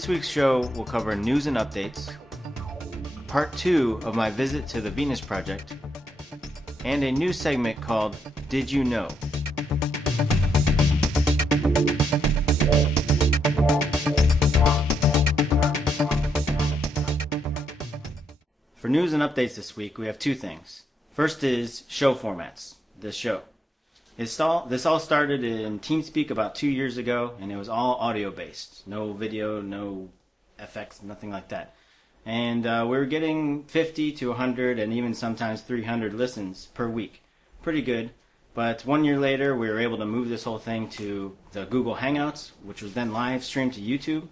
This week's show will cover news and updates, part 2 of my visit to the Venus Project, and a new segment called Did You Know? For news and updates this week, we have two things. First is show formats, this show. This all started in TeamSpeak about 2 years ago, and it was all audio-based. No video, no effects, nothing like that. And we were getting 50 to 100 and even sometimes 300 listens per week. Pretty good. But 1 year later, we were able to move this whole thing to the Google Hangouts, which was then live streamed to YouTube.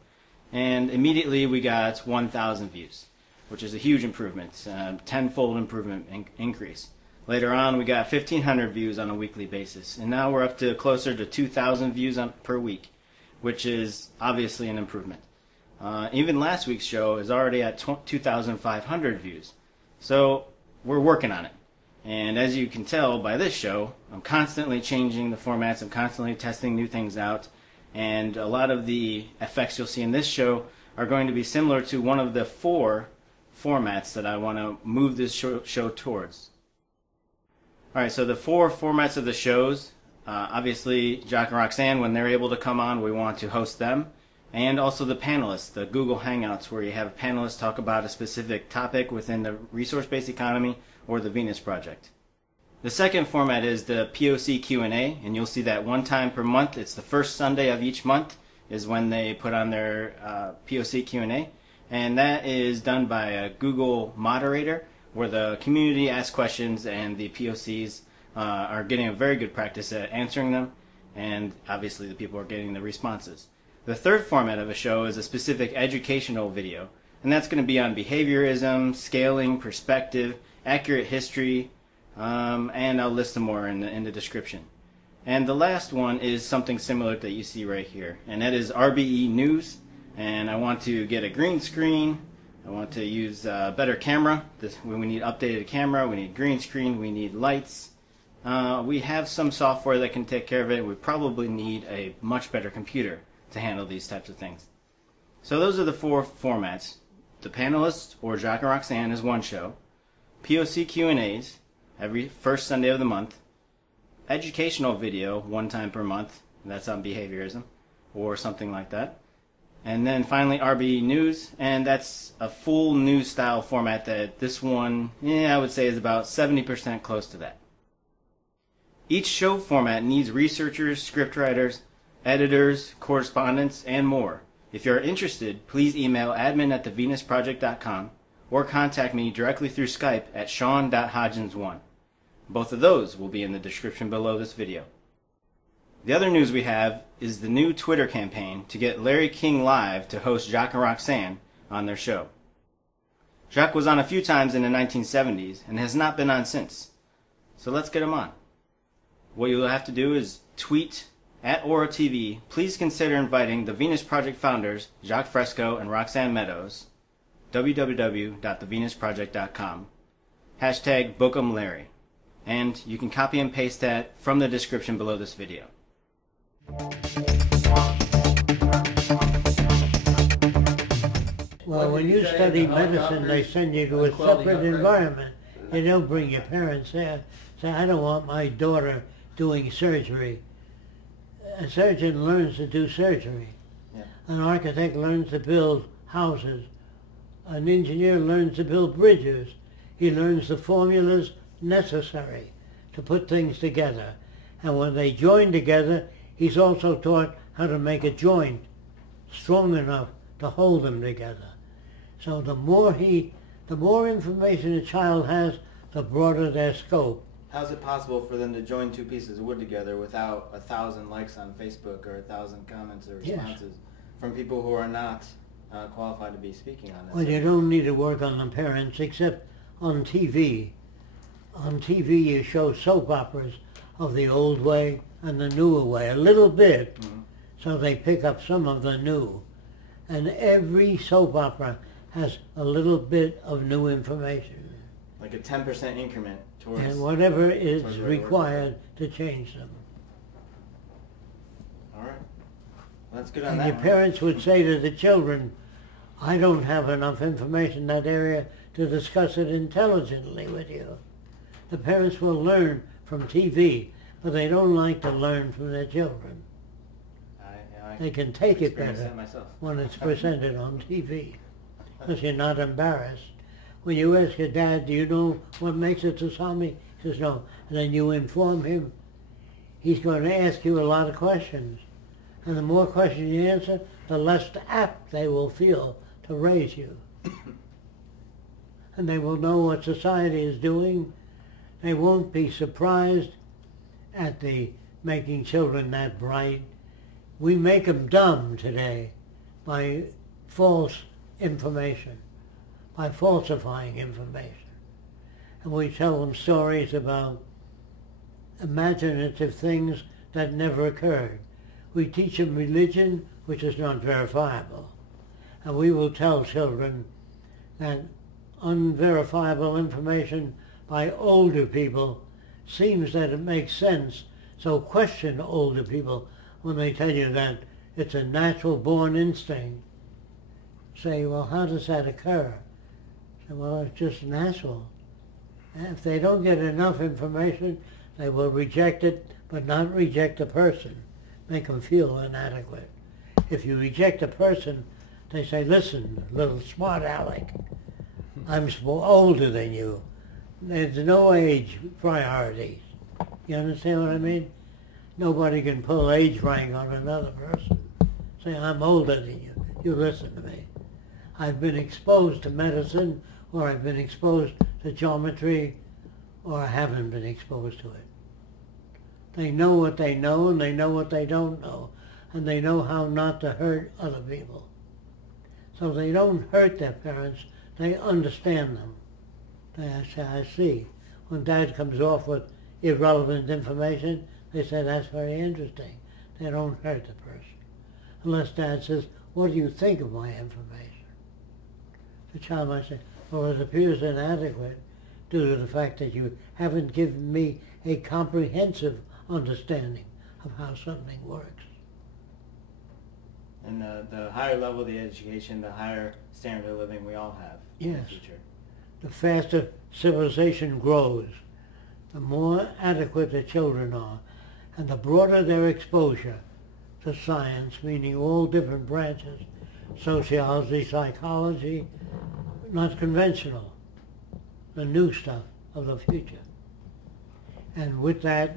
And immediately we got 1,000 views, which is a huge improvement, tenfold improvement increase. Later on, we got 1,500 views on a weekly basis, and now we're up to closer to 2,000 views per week, which is obviously an improvement. Even last week's show is already at 2,500 views, so we're working on it. And as you can tell by this show, I'm constantly changing the formats, I'm constantly testing new things out, and a lot of the effects you'll see in this show are going to be similar to one of the 4 formats that I want to move this show towards. Alright, so the 4 formats of the shows, obviously Jock and Roxanne, when they're able to come on, we want to host them. And also the panelists, the Google Hangouts, where you have panelists talk about a specific topic within the resource-based economy or the Venus Project. The second format is the POC Q&A, and you'll see that one time per month. It's the first Sunday of each month is when they put on their POC Q&A. And that is done by a Google moderator, where the community asks questions and the POCs are getting a very good practice at answering them, and obviously the people are getting the responses. The third format of a show is a specific educational video, and that's going to be on behaviorism, scaling, perspective, accurate history, and I'll list some more in the description. And the last one is something similar that you see right here, and that is RBE News, and I want to get a green screen. I want to use a better camera. We need updated camera, we need green screen, we need lights. We have some software that can take care of it. We probably need a much better computer to handle these types of things. So those are the 4 formats. The panelists, or Jock and Roxanne, is one show. POC Q&As, every first Sunday of the month. Educational video, one time per month. That's on behaviorism, or something like that. And then finally RBE News, and that's a full news style format that this one, I would say is about 70% close to that. Each show format needs researchers, scriptwriters, editors, correspondents, and more. If you are interested, please email admin@thevenusproject.com or contact me directly through Skype at shawn.hodgins1. Both of those will be in the description below this video. The other news we have is the new Twitter campaign to get Larry King Live to host Jock and Roxanne on their show. Jock was on a few times in the 1970s and has not been on since. So let's get him on. What you'll have to do is tweet at AuraTV, please consider inviting the Venus Project founders, Jacques Fresco and Roxanne Meadows, www.thevenusproject.com, hashtag #Book'emLarry, and you can copy and paste that from the description below this video. Well, when you study medicine, they send you to a separate environment. You don't bring your parents there. Say, I don't want my daughter doing surgery. A surgeon learns to do surgery. Yeah. An architect learns to build houses. An engineer learns to build bridges. He learns the formulas necessary to put things together. And when they join together, he's also taught how to make a joint strong enough to hold them together. So the more information a child has, the broader their scope. How is it possible for them to join 2 pieces of wood together without 1,000 likes on Facebook or 1,000 comments or responses from people who are not qualified to be speaking on this? Well, you don't need to work on the parents except on TV. On TV you show soap operas of the old way and the newer way, a little bit, so they pick up some of the new. And every soap opera has a little bit of new information. Like a 10% increment towards... And whatever is required to change them. All right. That's good on And that your one. parents would say to the children, I don't have enough information in that area to discuss it intelligently with you. The parents will learn from TV, but they don't like to learn from their children. They can take it better when it's presented on TV, because you're not embarrassed. When you ask your dad, do you know what makes a tsunami? He says, no. And then you inform him, he's going to ask you a lot of questions. And the more questions you answer, the less apt they will feel to raise you. And they will know what society is doing. They won't be surprised at the making children that bright. We make them dumb today by false information, by falsifying information. And we tell them stories about imaginative things that never occurred. We teach them religion, which is not verifiable. And we will tell children that unverifiable information by older people seems that it makes sense. So question older people when they tell you that it's a natural born instinct. Say, well, how does that occur? Say, well, it's just natural. And if they don't get enough information, they will reject it, but not reject the person. Make them feel inadequate. If you reject a person, they say, listen, little smart aleck, I'm older than you. There's no age priorities. You understand what I mean? Nobody can pull age rank on another person. Say, I'm older than you. You listen to me. I've been exposed to medicine, or I've been exposed to geometry, or I haven't been exposed to it. They know what they know, and they know what they don't know, and they know how not to hurt other people. So they don't hurt their parents, they understand them. They say, I see. When Dad comes off with irrelevant information, they say, that's very interesting. They don't hurt the person. Unless Dad says, what do you think of my information? The child might say, well, it appears inadequate due to the fact that you haven't given me a comprehensive understanding of how something works. And the higher level of the education, the higher standard of living we all have in the future. The faster civilization grows, the more adequate the children are, and the broader their exposure to science, meaning all different branches, sociology, psychology, not conventional, the new stuff of the future. And with that,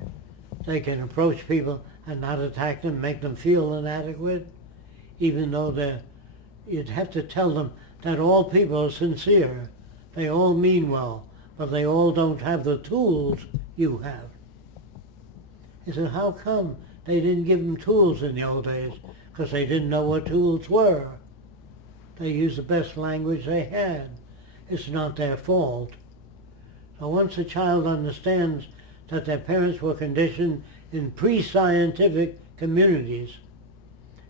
they can approach people and not attack them, make them feel inadequate, even though you'd have to tell them that all people are sincere. They all mean well, but they all don't have the tools you have. He said, how come they didn't give them tools in the old days? Because they didn't know what tools were. They used the best language they had. It's not their fault. So once a child understands that their parents were conditioned in pre-scientific communities,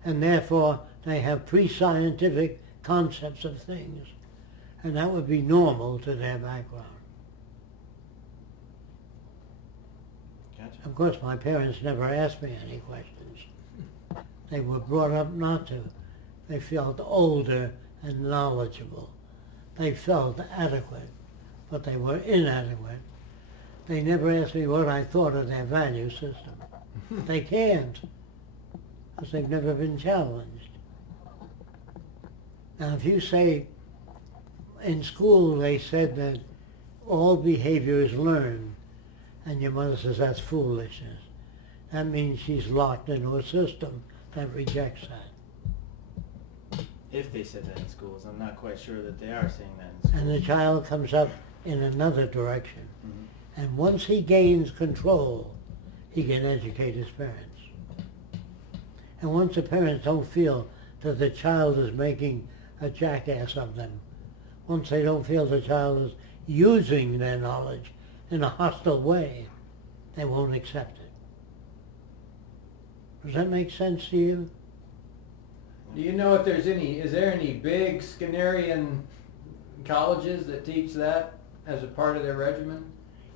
and therefore they have pre-scientific concepts of things, and that would be normal to their background. Gotcha. Of course, my parents never asked me any questions. They were brought up not to. They felt older and knowledgeable. They felt adequate, but they were inadequate. They never asked me what I thought of their value system. They can't, because they've never been challenged. Now, if you say, in school they said that all behavior is learned, and your mother says that's foolishness, that means she's locked into a system that rejects that. If they said that in schools, I'm not quite sure that they are saying that in schools. And the child comes up in another direction. And once he gains control, he can educate his parents. And once the parents don't feel that the child is making a jackass of them, once they don't feel the child is using their knowledge in a hostile way, they won't accept it. Does that make sense to you? Do you know if there's is there any big Skinnerian colleges that teach that as a part of their regimen?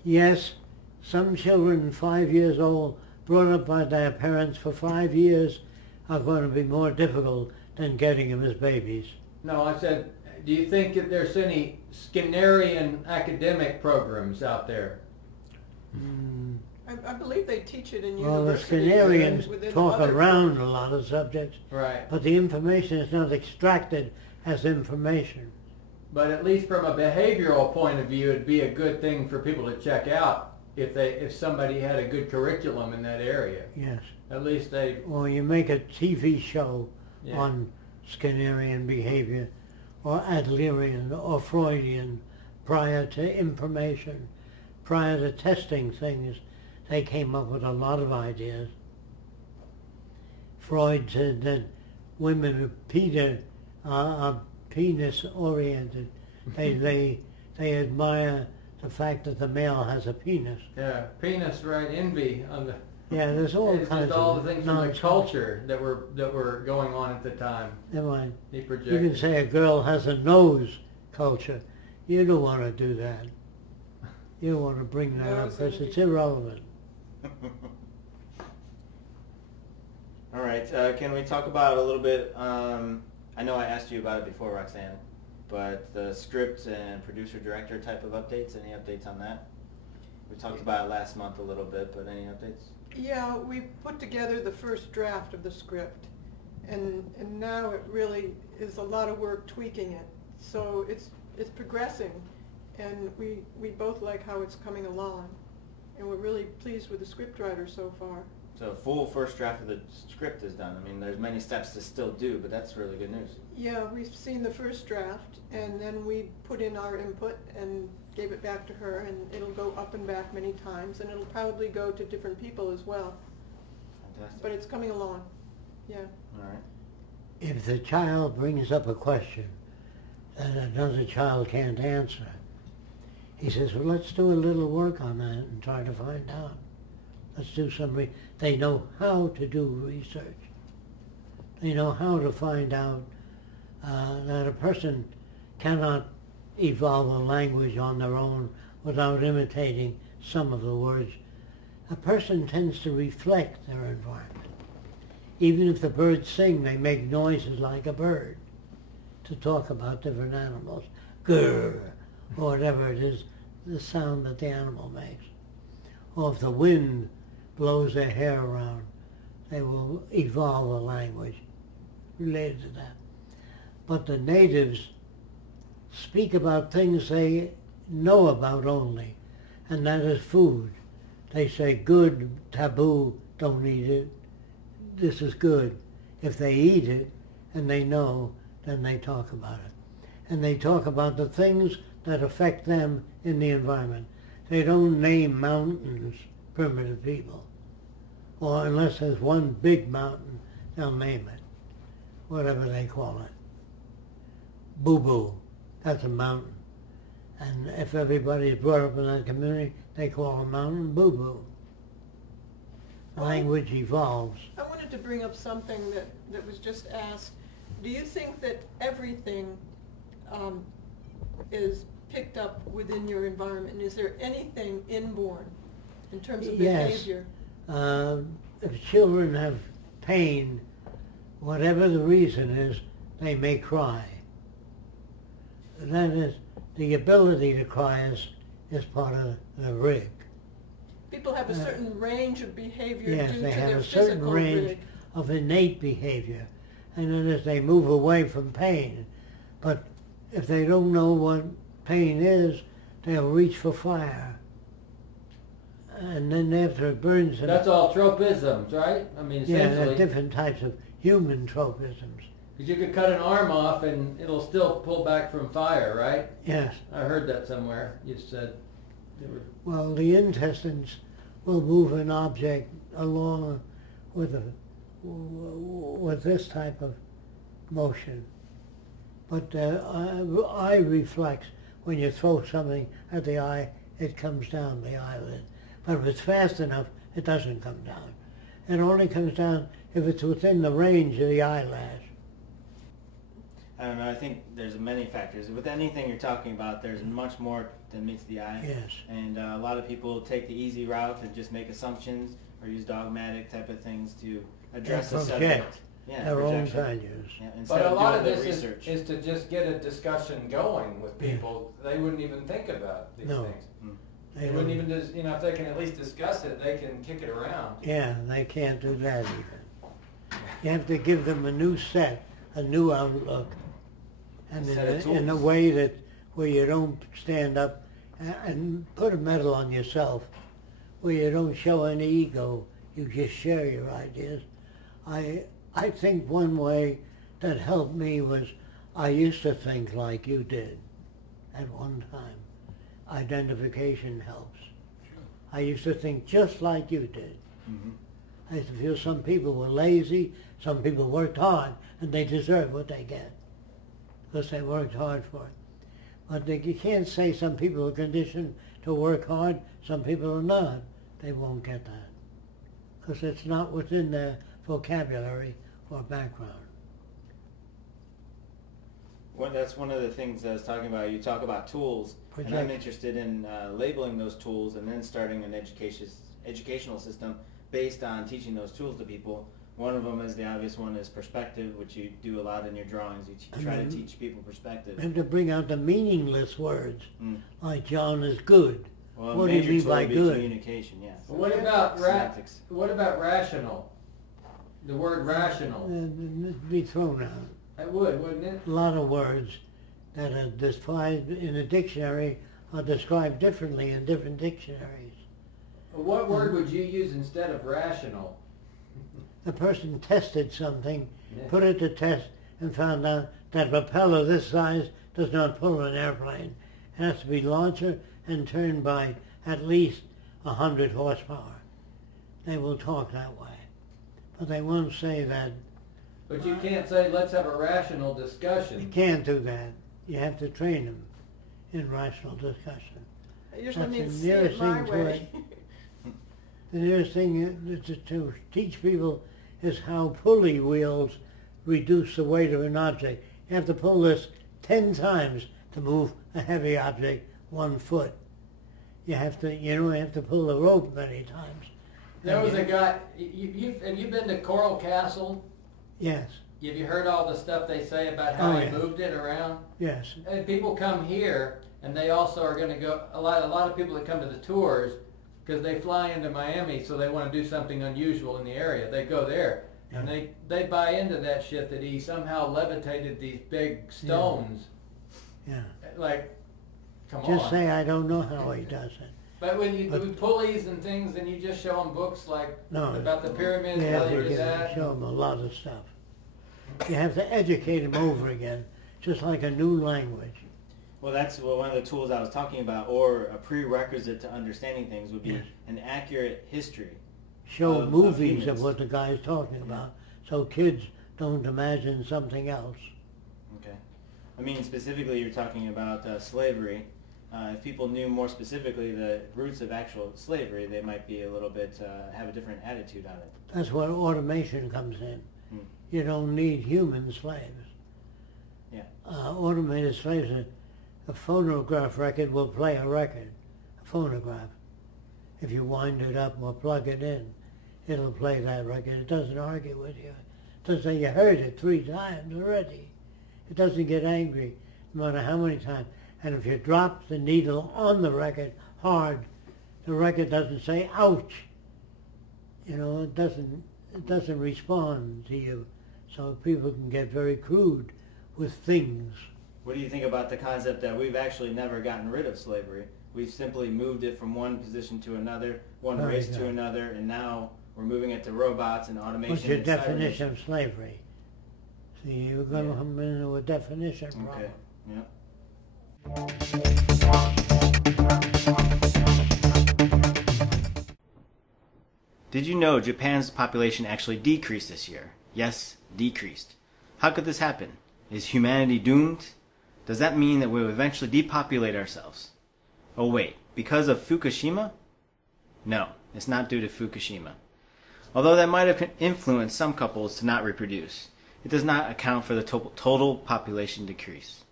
Yes, some children 5 years old, brought up by their parents for 5 years, are going to be more difficult than getting them as babies. No, I said, do you think that there's any Skinnerian academic programs out there? I believe they teach it in Well, the universities. Skinnerians talk other around a lot of subjects, Right. but the information is not extracted as information. But at least from a behavioral point of view, it'd be a good thing for people to check out if somebody had a good curriculum in that area. Yes. At least they. Or you make a TV show Yeah. on Skinnerian behavior, or Adlerian, or Freudian, prior to information, prior to testing things. They came up with a lot of ideas. Freud said that women are penis-oriented. They admire the fact that the male has a penis. Yeah, penis, right? Envy on the. Yeah, there's all It's kinds just all of the things from the nonsense. culture that were going on at the time. Never mind. He You projected. can say a girl has a nose culture. You don't want to do that. You don't want to bring that up because it's irrelevant. All right. Can we talk about a little bit? I know I asked you about it before, Roxanne, but the script and producer-director type of updates. Any updates on that? We talked about it last month a little bit, but any updates? Yeah, we put together the first draft of the script, and now it really is a lot of work tweaking it. So it's progressing, and we both like how it's coming along, and we're really pleased with the scriptwriter so far. So a full first draft of the script is done. I mean, there's many steps to still do, but that's really good news. Yeah, we've seen the first draft, and then we put in our input and gave it back to her, and it'll go up and back many times, and it'll probably go to different people as well. Fantastic. But it's coming along, yeah. All right. If the child brings up a question that another child can't answer, he says, well, let's do a little work on that and try to find out. Let's do some they know how to do research. They know how to find out that a person cannot evolve a language on their own without imitating some of the words. A person tends to reflect their environment. Even if the birds sing, they make noises like a bird to talk about different animals. Grr, or whatever it is, the sound that the animal makes. Or if the wind blows their hair around, they will evolve a language related to that. But the natives speak about things they know about only, and that is food. They say good, taboo, don't eat it. This is good. If they eat it and they know, then they talk about it. And they talk about the things that affect them in the environment. They don't name mountains, primitive people. Or unless there's one big mountain, they'll name it, whatever they call it. Boo-boo, that's a mountain. And if everybody's brought up in that community, they call a mountain boo-boo. Language evolves. I wanted to bring up something that was just asked. Do you think that everything is picked up within your environment? Is there anything inborn in terms of behavior? If children have pain, whatever the reason is, they may cry. That is, the ability to cry is part of the rig. People have a certain range of behavior Yes, due they to have their a certain physical range rig. of innate behavior. And then as they move away from pain, but if they don't know what pain is, they'll reach for fire. And then after it burns them... That's all tropisms, right? I mean, Yeah, there essentially. are different types of human tropisms. Because you could cut an arm off and it'll still pull back from fire, right? Yes. I heard that somewhere. You said they were. Well, the intestines will move an object along with this type of motion. But eye reflex, when you throw something at the eye, it comes down the eyelid. But if it's fast enough, it doesn't come down. It only comes down if it's within the range of the eyelash. I don't know. I think there's many factors. With anything you're talking about, there's much more than meets the eye. Yes. And a lot of people take the easy route and just make assumptions or use dogmatic type of things to address the subject. their own values. Yeah, But a lot of this research. is to just get a discussion going with people. They wouldn't even think about these things. They wouldn't even just, if they can at least discuss it, they can kick it around. Yeah, they can't do that even. You have to give them a new set, a new outlook, and in a way that where you don't stand up and put a medal on yourself, where you don't show any ego, you just share your ideas. I think one way that helped me was I used to think like you did at one time. Identification helps. Sure. I used to think just like you did. Mm-hmm. I used to feel some people were lazy, some people worked hard, and they deserve what they get because they worked hard for it. But you can't say some people are conditioned to work hard, some people are not. They won't get that because it's not within their vocabulary or background. Well, that's one of the things I was talking about. You talk about tools, and I'm interested in labeling those tools and then starting an educational system based on teaching those tools to people. One of them is the obvious one is perspective, which you do a lot in your drawings. You try to teach people perspective. And to bring out the meaningless words, like John is good. Well, what do you mean by good? Communication, yes. What about rational? The word rational. It'd be thrown out. It would, wouldn't it? A lot of words that are described in a dictionary are described differently in different dictionaries. What word would you use instead of rational? The person tested something, put it to test, and found out that a propeller this size does not pull an airplane. It has to be larger and turned by at least 100 horsepower. They will talk that way. But they won't say that. But you can't say, let's have a rational discussion. You can't do that. You have to train them in rational discussion. It usually means the nearest see it my thing to way. The nearest thing to teach people is how pulley wheels reduce the weight of an object. You have to pull this 10 times to move a heavy object 1 foot. You have to pull the rope many times. There was a guy, have you been to Coral Castle? Yes. Have you heard all the stuff they say about how he yeah. moved it around? Yes. And people come here, and they also are going to go, a lot of people that come to the tours, because they fly into Miami, so they want to do something unusual in the area. They go there, and they buy into that shit that he somehow levitated these big stones. Yeah. Like, come on. Just say, I don't know how he does it. But when you do pulleys and things, and you just show them books like about the pyramids, how they did that. Show them a lot of stuff. You have to educate them over again, just like a new language. Well, that's one of the tools I was talking about, or a prerequisite to understanding things would be an accurate history. Show movies of what the guy is talking about, so kids don't imagine something else. Okay. I mean, specifically, you're talking about slavery. If people knew more specifically the roots of actual slavery, they might be a little bit, have a different attitude on it. That's where automation comes in. You don't need human slaves. Yeah. Automated slaves, a phonograph record will play a record, a phonograph. If you wind it up or plug it in, it'll play that record. It doesn't argue with you. It doesn't say you heard it 3 times already. It doesn't get angry no matter how many times. And if you drop the needle on the record hard, the record doesn't say ouch. It doesn't respond to you. So people can get very crude with things. What do you think about the concept that we've actually never gotten rid of slavery? We've simply moved it from one position to another, one race to another, and now we're moving it to robots and automation. What's your definition of slavery? See, you're going to come into a definition problem. Okay, yeah. Did you know Japan's population actually decreased this year? Yes, decreased. How could this happen? Is humanity doomed? Does that mean that we'll eventually depopulate ourselves? Oh wait, because of Fukushima? No, it's not due to Fukushima. Although that might have influenced some couples to not reproduce, it does not account for the total population decrease.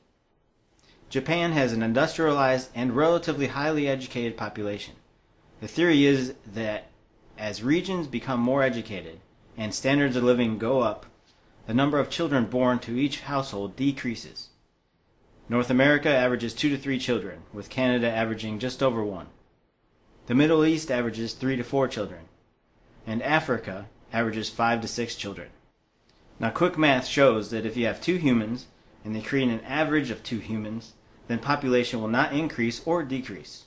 Japan has an industrialized and relatively highly educated population. The theory is that as regions become more educated and standards of living go up, the number of children born to each household decreases. North America averages 2 to 3 children, with Canada averaging just over 1. The Middle East averages 3 to 4 children, and Africa averages 5 to 6 children. Now, quick math shows that if you have 2 humans and they create an average of 2 humans, then population will not increase or decrease.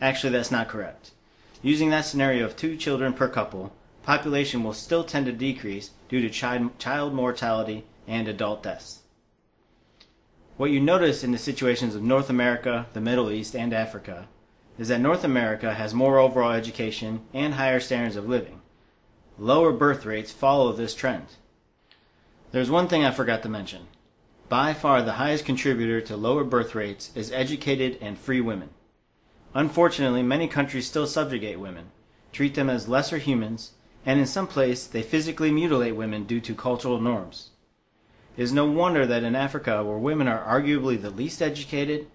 Actually, that's not correct. Using that scenario of 2 children per couple, population will still tend to decrease due to child mortality and adult deaths. What you notice in the situations of North America, the Middle East, and Africa is that North America has more overall education and higher standards of living. Lower birth rates follow this trend. There's one thing I forgot to mention. By far the highest contributor to lower birth rates is educated and free women. Unfortunately, many countries still subjugate women, treat them as lesser humans, and in some places they physically mutilate women due to cultural norms. It is no wonder that in Africa, where women are arguably the least educated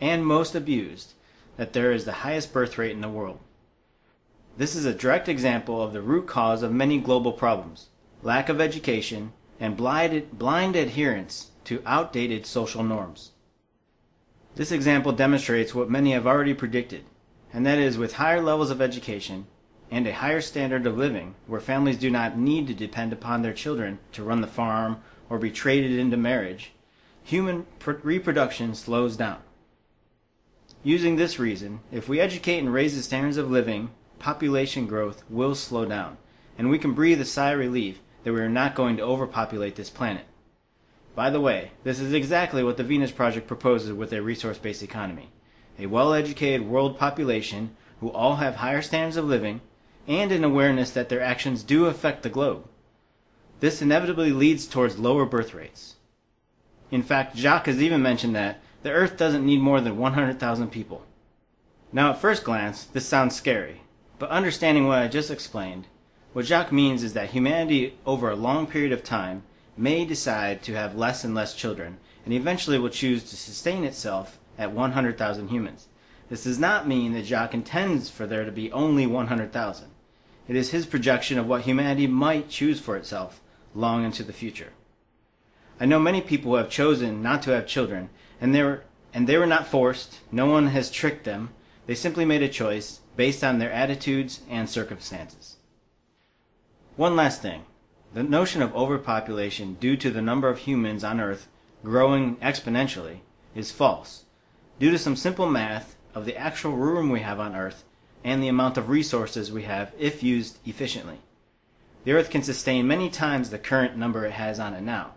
and most abused, that there is the highest birth rate in the world. This is a direct example of the root cause of many global problems: lack of education and blind adherence to outdated social norms. This example demonstrates what many have already predicted, and that is with higher levels of education and a higher standard of living, where families do not need to depend upon their children to run the farm or be traded into marriage, human reproduction slows down. Using this reason, if we educate and raise the standards of living, population growth will slow down, and we can breathe a sigh of relief that we are not going to overpopulate this planet. By the way, this is exactly what the Venus Project proposes with a resource-based economy: a well-educated world population who all have higher standards of living and an awareness that their actions do affect the globe. This inevitably leads towards lower birth rates. In fact, Jacques has even mentioned that the Earth doesn't need more than 100,000 people. Now, at first glance, this sounds scary, but understanding what I just explained, what Jacques means is that humanity over a long period of time may decide to have less and less children, and eventually will choose to sustain itself at 100,000 humans. This does not mean that Jacques intends for there to be only 100,000. It is his projection of what humanity might choose for itself long into the future. I know many people who have chosen not to have children, and they were not forced. No one has tricked them. They simply made a choice based on their attitudes and circumstances. One last thing. The notion of overpopulation due to the number of humans on Earth growing exponentially is false, due to some simple math of the actual room we have on Earth and the amount of resources we have if used efficiently. The Earth can sustain many times the current number it has on it now.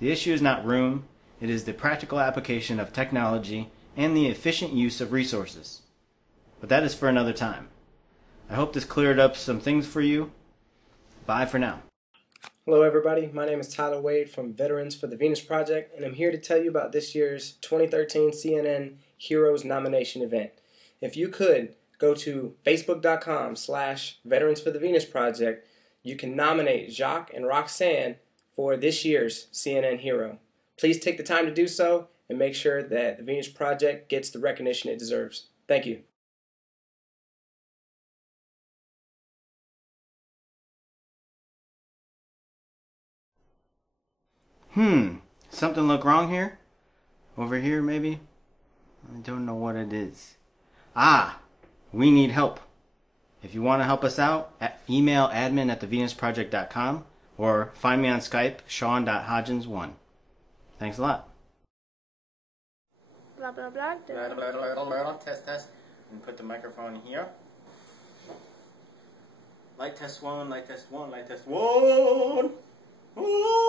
The issue is not room, it is the practical application of technology and the efficient use of resources. But that is for another time. I hope this cleared up some things for you. Bye for now. Hello everybody, my name is Tyler Wade from Veterans for the Venus Project, and I'm here to tell you about this year's 2013 CNN Heroes Nomination event. If you could, go to facebook.com/Veterans for the Venus Project. You can nominate Jacques and Roxanne for this year's CNN Hero. Please take the time to do so and make sure that the Venus Project gets the recognition it deserves. Thank you. Something look wrong here? Over here, maybe? I don't know what it is. We need help. If you want to help us out, email admin@thevenusproject.com or find me on Skype, Shawn.Hodgins1. Thanks a lot. Blah, blah, blah. Test. And put the microphone here. Light test one, light test one, light test one. Ooh.